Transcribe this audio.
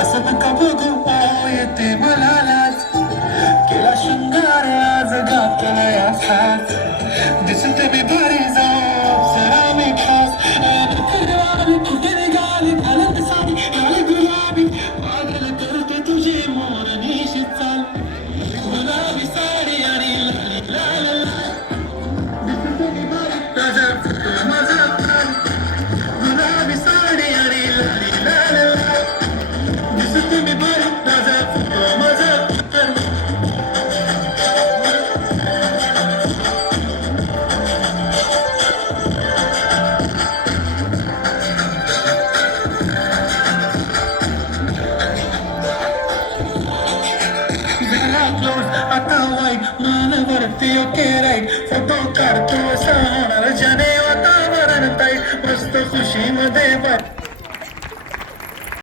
असं नका बघू येते मला लाज केला शृंगार आज घातला असाच दिसते मी बरी जाऊ जरा मी खास फिरवाली कुठे निघाली घालत साडी लाल गुलाबी पागल करते तुझे मोर निशित चाल गुलाबी साडी आणि लाली लाल लाल दिसते मी बरी ताजा माझा प्राण गुलाबी साडी आणि लाली लाल लाल दिसते मी बरी ताजा माझा प्राण आता वाईट मन वरती ओके राईट फोटो काढतो असा होणार